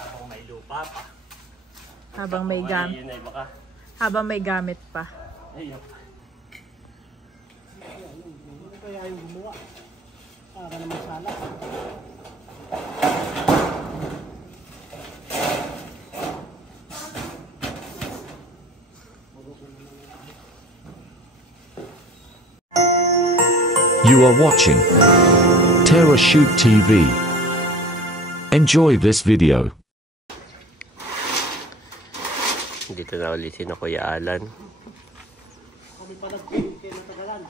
Habang may lupa pa. Habang may gamit. Yun ay baka. Habang may gamit pa. Ayun. Kaya yung gumawa. Para naman sala. You are watching TerraShoot TV. Enjoy this video. Dito na ulit si Kuya Alan. Kami pa nag-film kayo natagalan.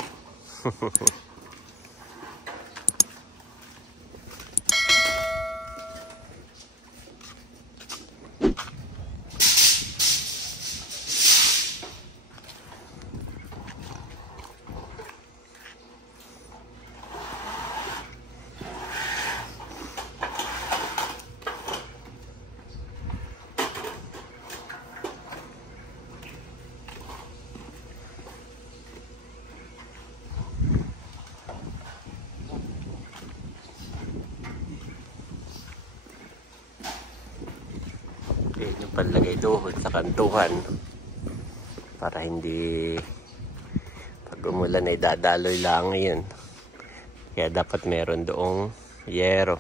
Yung panlagay doon sa kantuhan para hindi pag umulan ay dadaloy lang yun, kaya dapat meron doong yero.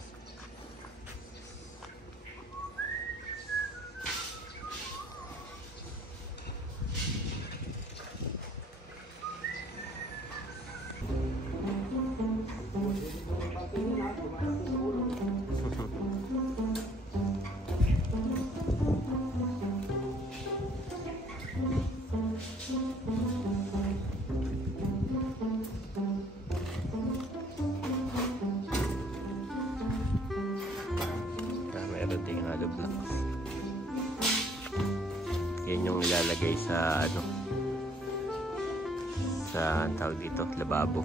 Meron ding hollow blocks. Yan yung ilalagay sa ano, sa tawag dito, lababo.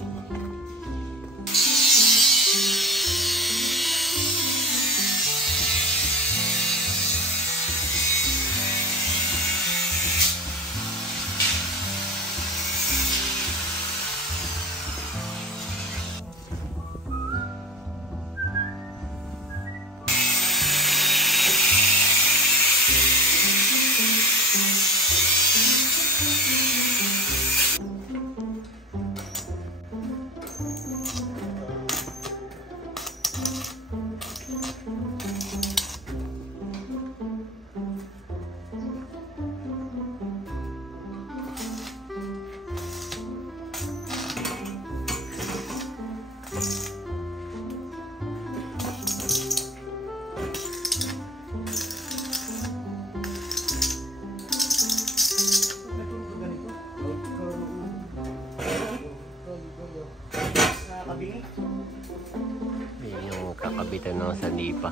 Yan yung kakabitan ng sanipa.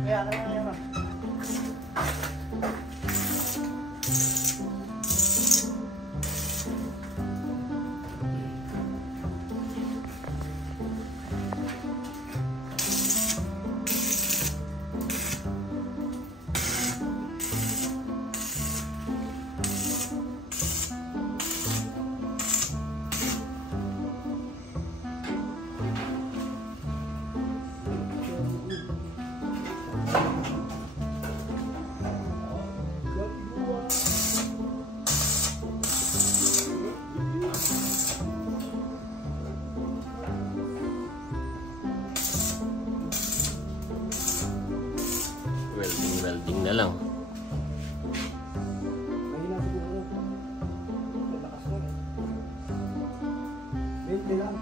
Kaya kaya yan. Welding na lang. Mahina siguro. Malakas na eh. Wait lang.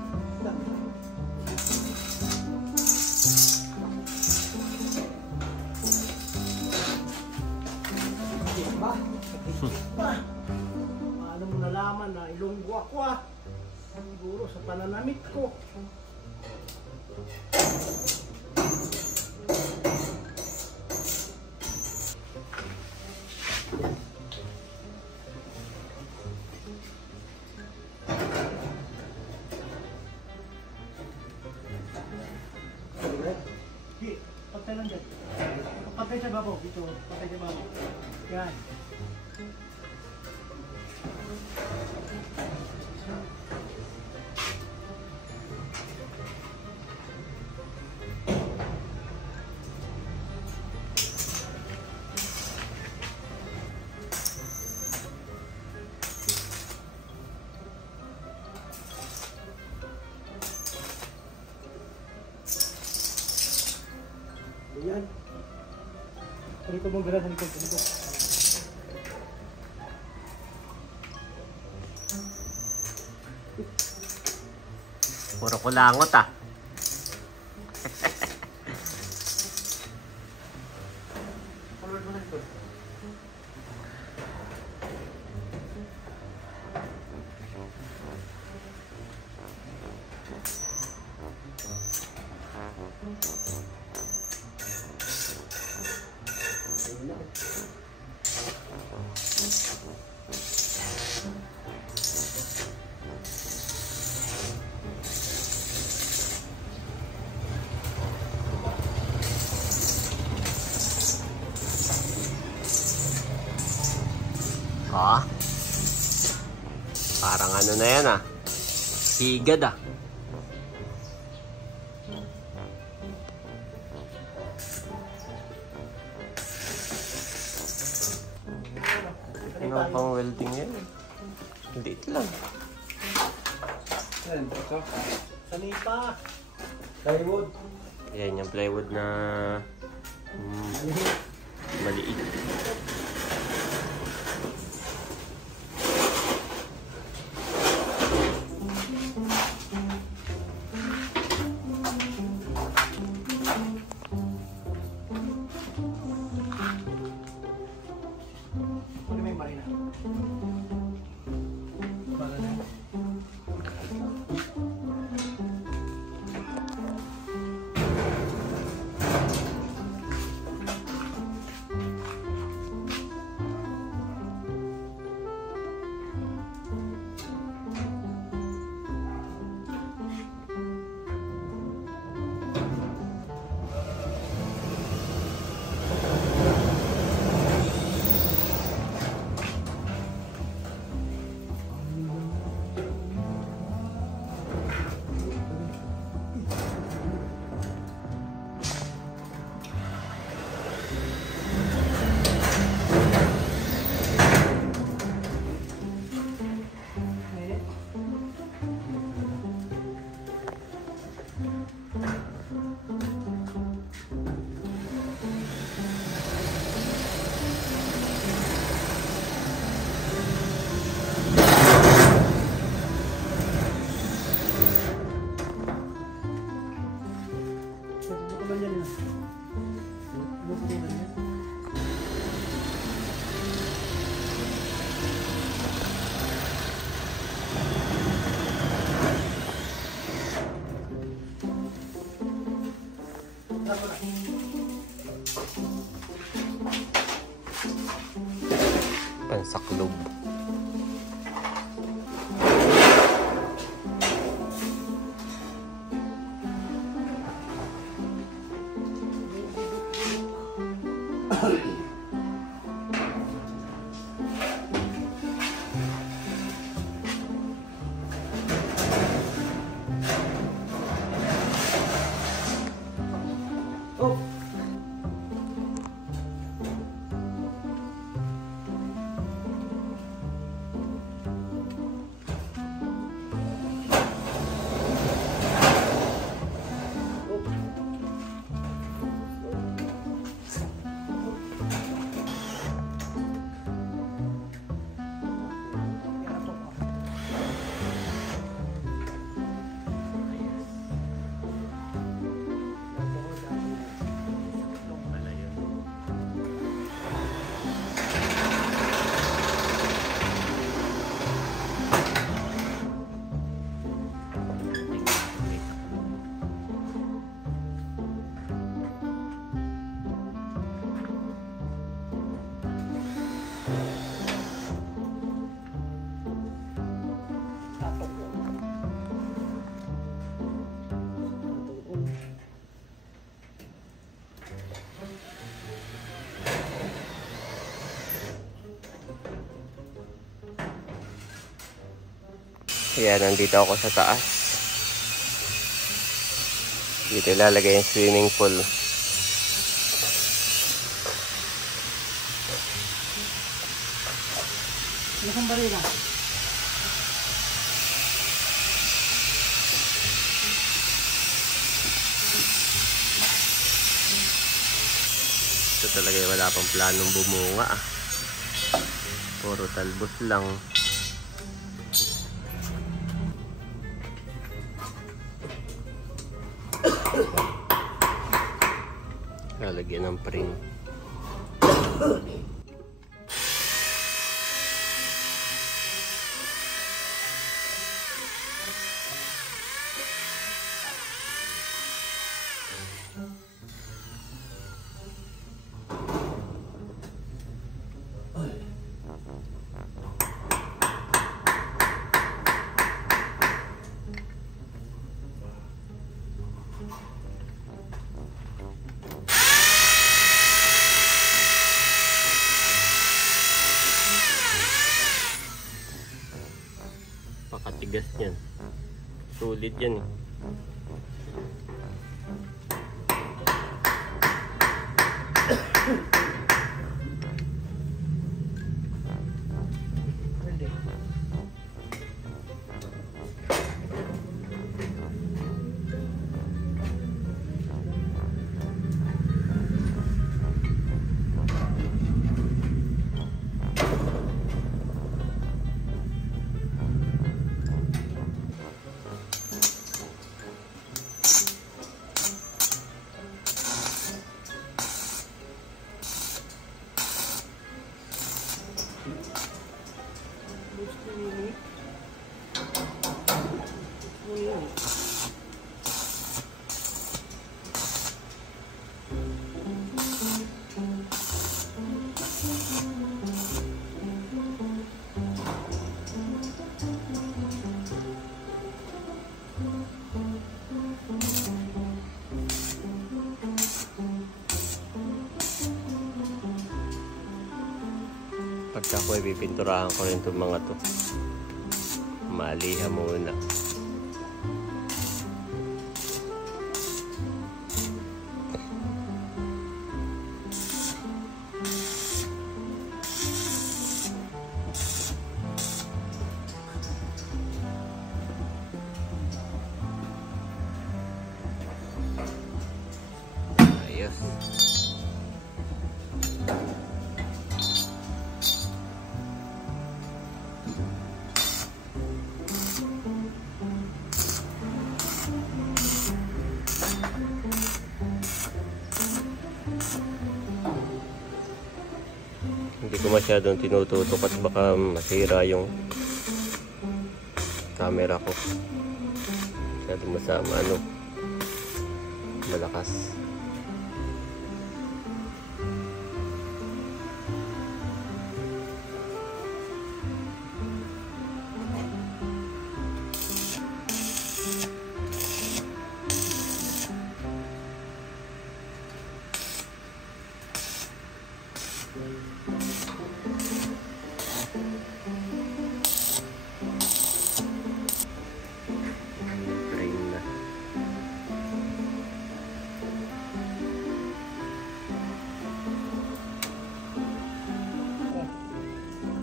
Ba? Paano mo nalaman na ilonggo ako ah? Siguro sa pananamit ko. lang dyan. Patay sa babaw, dito. Patay sa babaw. Yan. Ayan. Dito mo gala sa likod. Dito. Puro kulangot ah. Ah, parang ano na yan ah. Higad ah. Ano pang welding yan? Liit lang. Yan, ito. Sanipa. Plywood. Yan yung plywood na maliit. Ano may marina? Marina. Pansaklob. Oh! Ayan, nandito ako sa taas. Dito ilalagay yung swimming pool. Isang barila. Ito talaga wala pang planong bumunga. Puro talbos lang. Lalagyan ng pring. Pakatigas niyan. Sulit yan eh. Pagka ako ay pipinturahan ko rin itong mga to. Maliha muna. Ayos. Hindi ko masyadong tinututok at baka masira yung camera ko. Masyadong masama malakas.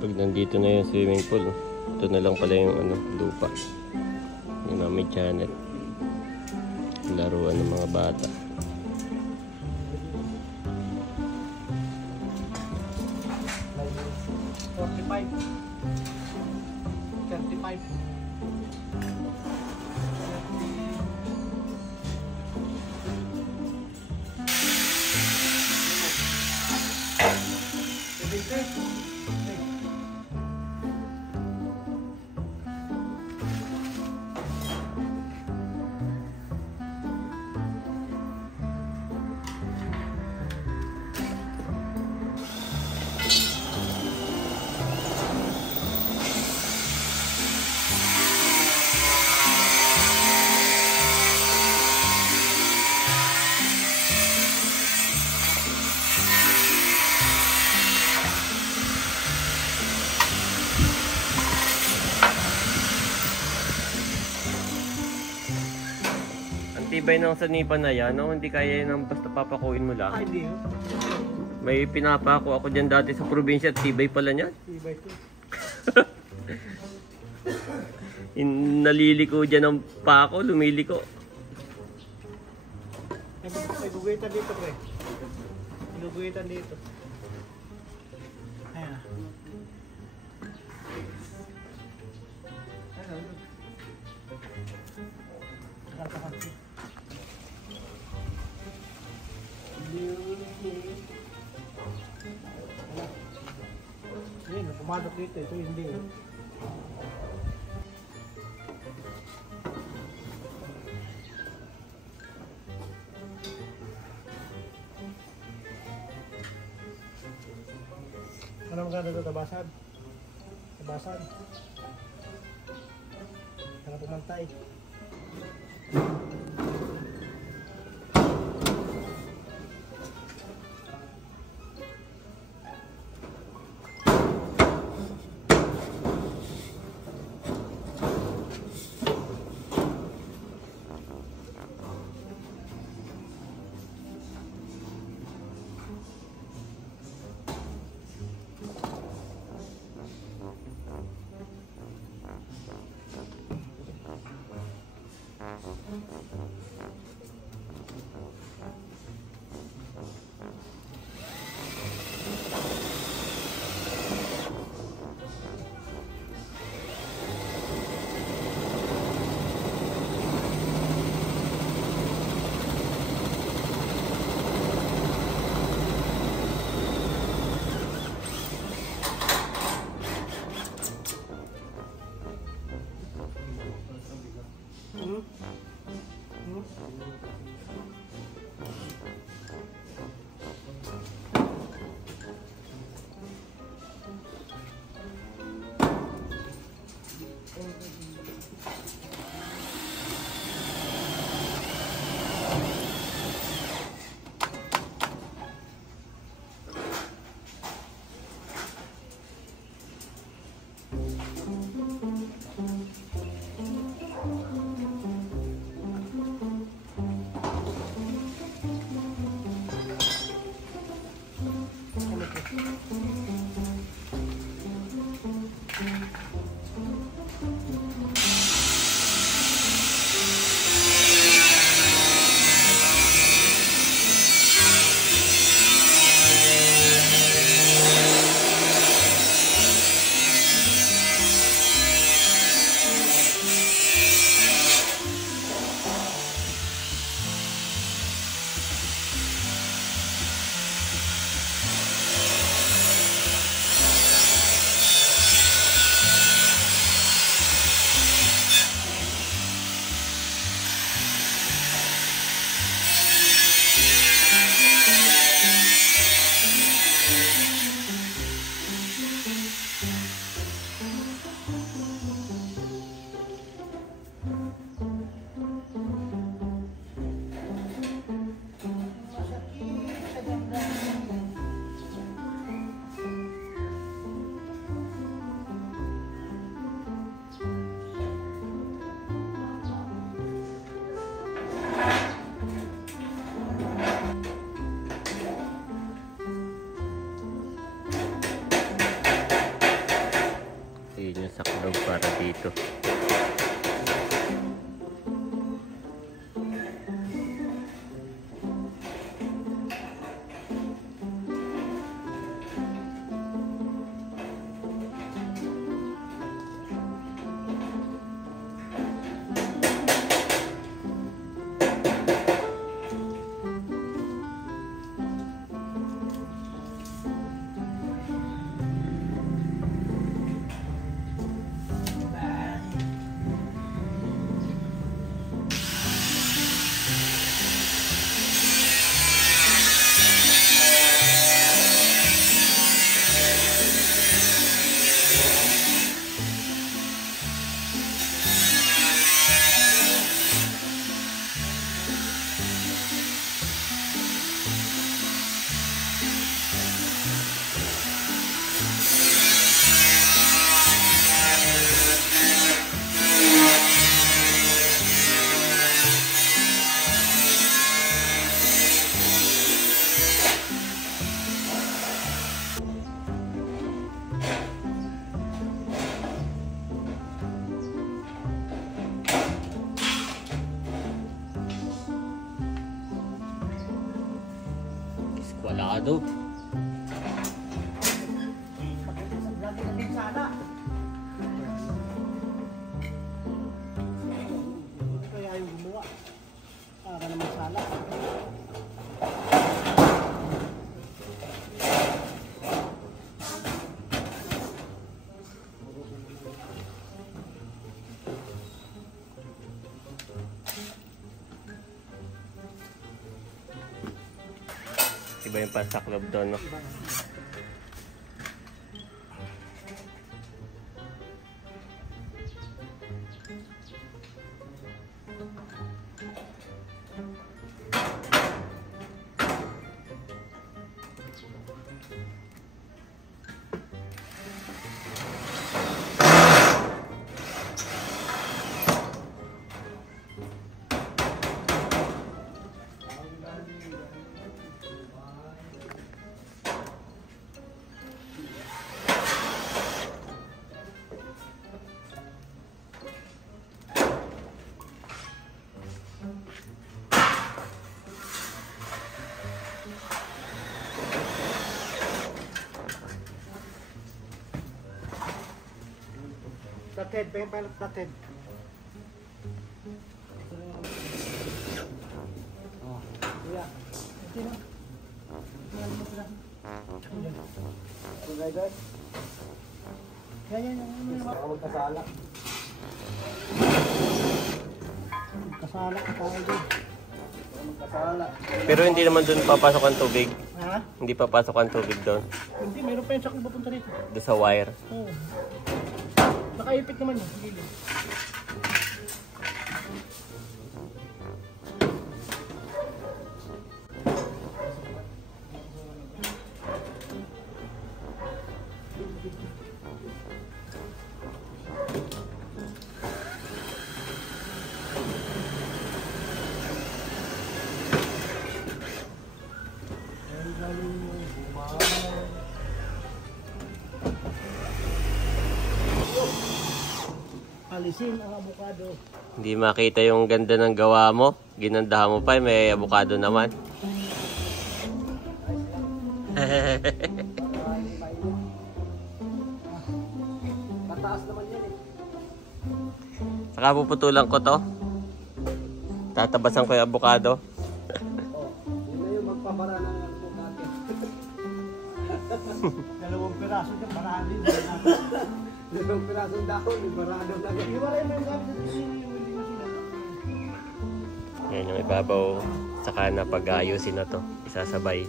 Pag nandito na yung swimming pool, ito na lang pala yung lupa. Yung Mami Janet. Laruan ng mga bata. tibay ng sanipa na yan, no? Hindi kaya yan ng basta papakuin mo lang. Ay, hindi. May pinapako ako dyan dati sa probinsya at tibay pala niyan. Tibay ko. Naliliko dyan ng pako, lumiliko. May guguhitan dito, pre. May guguhitan dito. Ayan. Ayan. Ayan, pumadok dito. Ito hindi. Ano maganda ito? Tabasan? Tabasan? Para pumantay. Wala daw. Kaya yung gumawa. Para naman sala. Iba yung pasaklob doon, no? Tated, pengen pilot tated. Oh, iya. Sino? Guys. Yan. Magkasala. Magkasala tayo doon. Magkasala. Pero hindi naman doon papasok ang tubig. Ha? Hindi papasok ang tubig doon. Hindi, meron pa yung sakong papunta rito. Doon sa wire. Oo. Nakaipit naman yun. Gilid. Alisin ang avocado. Hindi makita yung ganda ng gawa mo. Ginandahan mo pa, may avocado naman. Mataas naman yan eh. Saka puputulan ko to. Tatabasan ko yung avocado. Yun na yung magpabara ng avocado. 2 piraso dyan, barahan din. 2 pirasong dahon, may barado na. Iwalay mo yung gamit sa Yan yung ibabaw. Saka na pag-aayusin na to. Isasabay.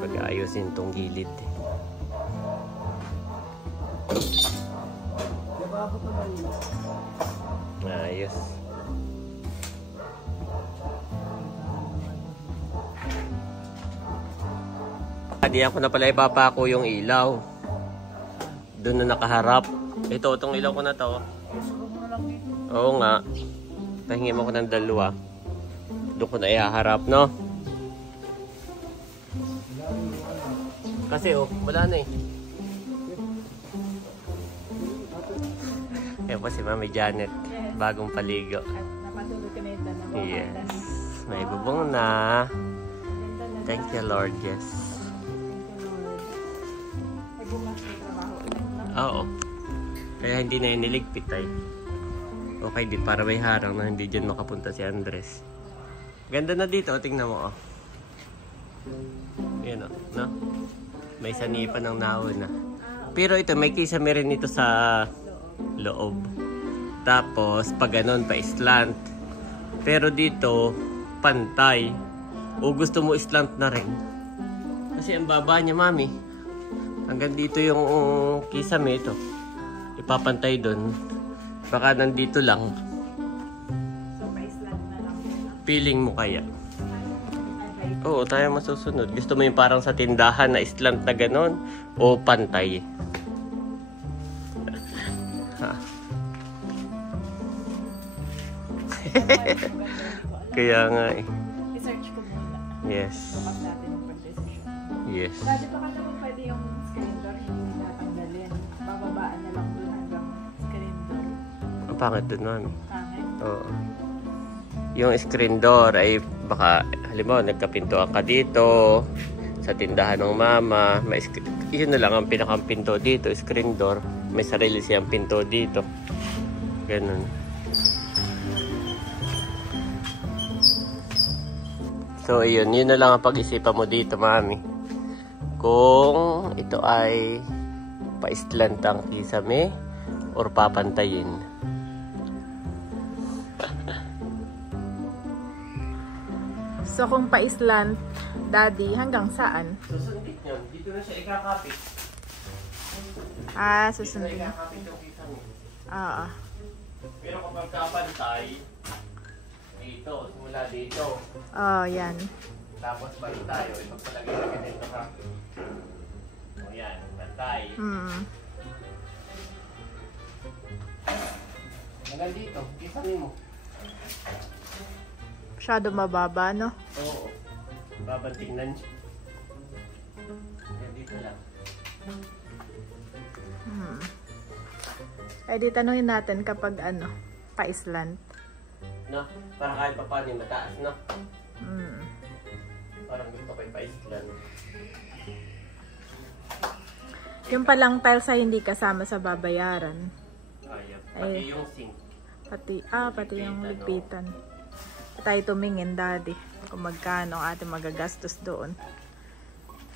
Pag-aayusin tong gilid. Ayos. Di ako na pala ipapako yung ilaw. Doon na nakaharap. Ito, itong ilaw ko na to. Oo nga. Pahingin mo ko ng 2. Doon ko na ihaharap, no? Kasi wala na eh. Kaya po si Mami Janet. Bagong paligo. Napatulog ka na yung dalawa. Yes. May bubong na. Thank you, Lord. Yes. Ay, bukas may trabaho. Oo. Kaya hindi na yun niligpit ay. Okay din para may harang na hindi dyan makapunta si Andres. Ganda na dito. Tingnan mo oh. Yan oh. No? May sanipan ng nauna. Pero ito may kisame rin ito sa loob. Tapos pag ganun pa slant. Pero dito pantay. O gusto mo slant na rin. Kasi ang baba niya mami. Hanggang dito yung kisame ito. Ipapantay doon. Baka nandito lang. So, pa-island na lang. Feeling mo kaya? Oo, tayo masusunod. Gusto mo yung parang sa tindahan na slant na ganon? O pantay? Ha? Kaya nga eh. I-search ko muna. Yes. Kapag natin yung pag-decision. Yes. Kasi baka naman pwede yung screen door hindi natanggalin. Bababaan na lang doon hanggang screen door. Ang pangit dun, mami. Pangit. Oo. Yung screen door ay baka, halimbawa, nagkapintuan ka dito, sa tindahan ng mama. Yun na lang ang pinakang pinto dito, screen door. May sarili siyang pinto dito. Ganun. So, yun na lang ang pag-isipan mo dito, mami. Kung ito ay pa-island ang kisame or papantayin. So kung pa-island, Daddy, hanggang saan? Susundin yun. Dito na siya ikakapit. Susundin. Dito na ikakapit yung kisame. Oo. Pero kapag kapantay, dito, simula dito. Yan. Tapos balik tayo, ipagpalagay na ganito ka. O yan, pantay. Hanggang dito, kisame mo. Masyado mababa, no? Oo. Babantingnan siya. Hanggang dito lang. Ay, di tanungin natin kapag pa-island. No? Para kahit pa paano yung mataas, no? Parang gusto ko yung pa-island. Yung palang tiles ay hindi kasama sa babayaran. Ayaw. Pati yung sink. Pati yung lipitan. Tayo tumingin, Daddy, kung magkano ang ating magagastos doon.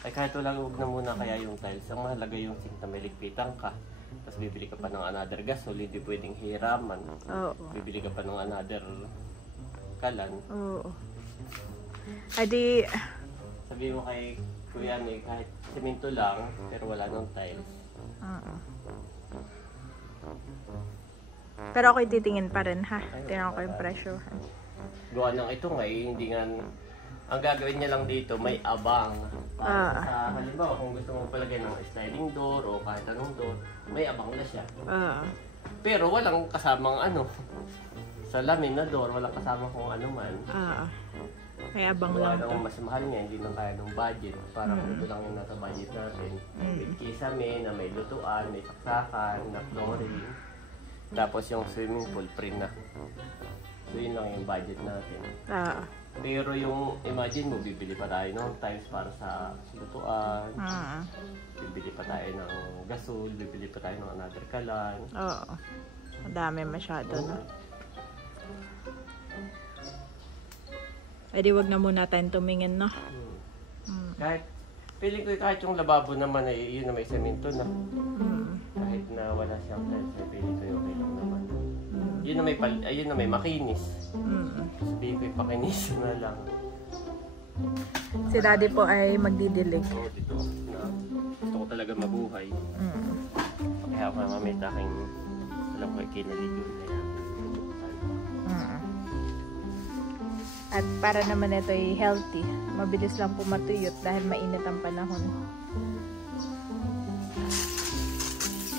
Ay kahit wala, huwag na muna kaya yung tiles. Ang mahalaga yung sink na may ligpitan ka. Tapos bibili ka pa ng another gasol, hindi pwedeng hiraman. Oo. Bibili ka pa ng another kalan. Oo. Adi, Sabihin mo kay Kuya Nick, kahit simento lang, pero wala nang tiles. pero ako'y titingin pa rin, ha? Tingnan ko yung presyo. Gawa ng ito nga, hindi nga, ang gagawin niya lang dito, may abang. Sa halimbawa, kung gusto mo palagay ng sliding door o kahit anong door, may abang na siya. Pero walang kasamang sa lamin na door, walang kasama kung ano man. May abang lang to. Mas mahal niya, hindi nang kaya ng budget. Parang ito lang yung nasa budget natin. May kisame na may lutuan, may saksakan, na flooring. Tapos yung swimming pool, free na. So yun lang yung budget natin. Pero yung, imagine mo, bibili pa tayo ng tiles para sa lutuan. Bibili pa tayo ng gasol, bibili pa tayo ng another kalan. Oo. Madami masyado na. Pwede wag na muna tayong tumingin, no? Kahit, feeling ko kahit yung lababo naman ay yun na may semento na. Kahit na wala siyang tiles, ay feeling ko yung okay lang naman. Yun na may makinis. Sabihin ko yung pakinis na lang. Si Daddy po ay magdidilig. So, dito na gusto ko talaga mabuhay. Kaya ako mamit aking alam ko yung kinaligo na yan. At para naman ito ay healthy. Mabilis lang po matuyot dahil mainit ang panahon.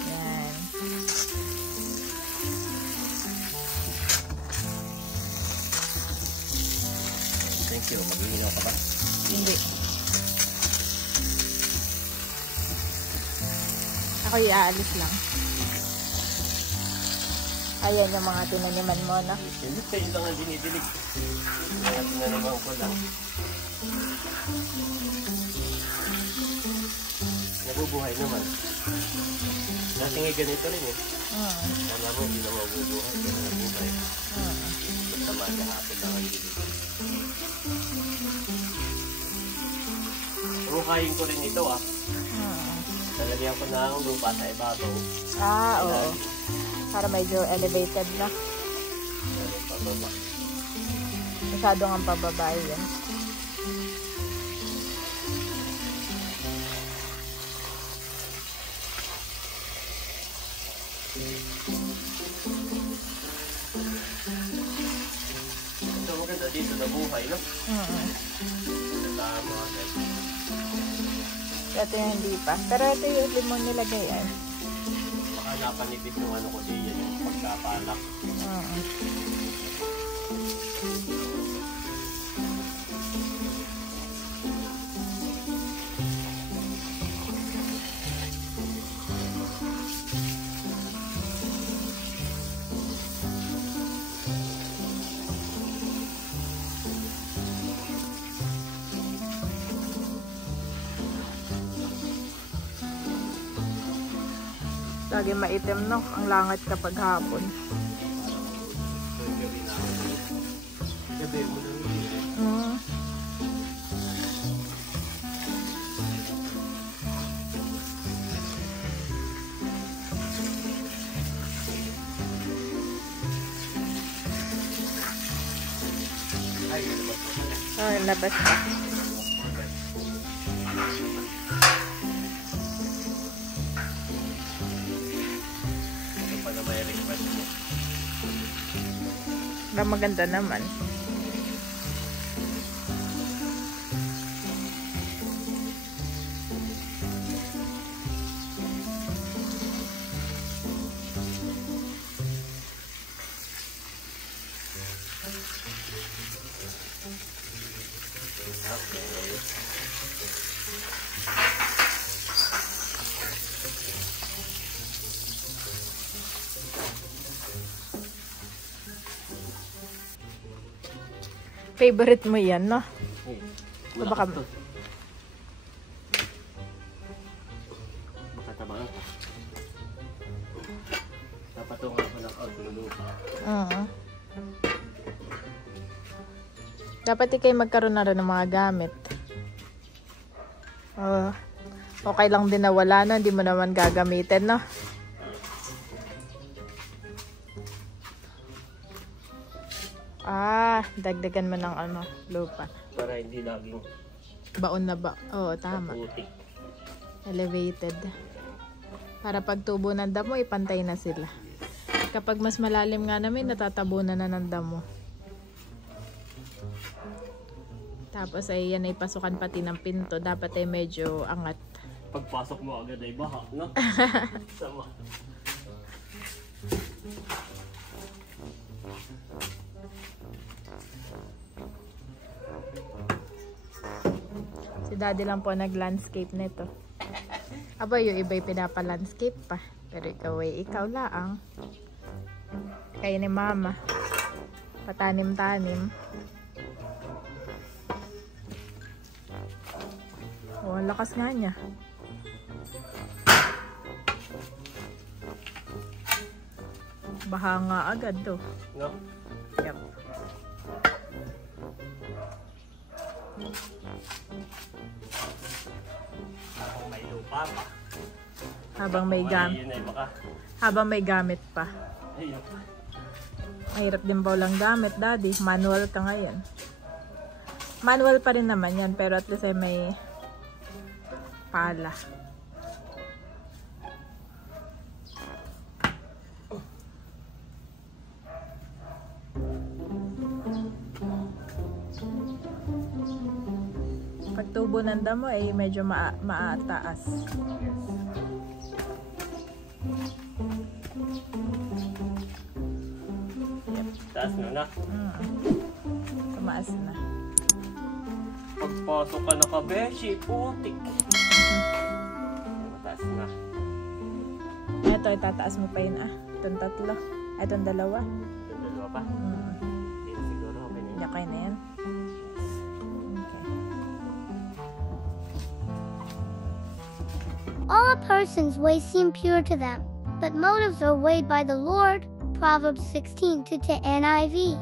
Yan. Thank you. Mag-iinaw ka ba? Hindi. Ako iaalis lang. Ayan yung mga tinaniman mo, no? Hindi sa'yo lang ang dinidilig. Kaya tinaniman ko lang. Nabubuhay naman. Dati nga ganito rin eh. Kala mo hindi na mabubuhay. Pero nabubuhay. Basta magahapon lang ang dinidilig. Hukayin ko rin ito Nalagyan ko na ang lupa sa ibabaw. Oo. Para medyo elevated na. Pababa. Masyadong ang pababa yan. Ito maganda dito na buhay, no? Tama, guys. Ito yung hindi pa. Pero ito yung limon nilagay ay. Baka napanipis yung ano ko diyan, yung pagkapalak. Lagi maitim, no? Ang langit kapag hapon. Gabi mo lang. Oh, labas pa. Ito pa na may request mo. Maganda naman. Favorite mo yan, no? Wala Baka- ka to. Baka tabangan ka. Napatungan ko ng out ng lupa. Dapat ikay magkaroon na rin ng mga gamit. Okay lang din na wala na, hindi mo naman gagamitin, no? Dagdagan mo ng lupa. Para hindi laging Baon na ba? Oo, tama. putik. Elevated. Para pag tubo ng damo, ipantay na sila. Kapag mas malalim nga namin, natatabunan na ng damo. Tapos ay yan ay pasukan pati ng pinto. Dapat ay medyo angat. Pagpasok mo agad ay baha, no? Sama. Si daddy lang po nag-landscape nito. Aba, yung iba'y pinapa-landscape pa. Pero ikaw ay ikaw laang. Kaya ni mama. Patanim-tanim. Oh, ang lakas nga niya. Baha nga agad to. No? Yep. Habang may lupa pa. Habang may gamit. Yun ay baka. Habang may gamit pa. Ayun. Mahirap din ba walang gamit, daddy? Manual ka ngayon. Manual pa rin naman yan, pero at least ay may pala. Pag tubo ng damo ay medyo maataas. Taas na na. Tumaas na. Pagpasok ka na kabeshi, putik. Taas na. Ito, itataas mo pa yun Itong tatlo. Itong dalawa. Yung dalawa pa. Hindi na siguro. Okay na yun. Yakay na yan. Okay. All a person's ways seem pure to them, but motives are weighed by the Lord. Proverbs 16:10 NIV.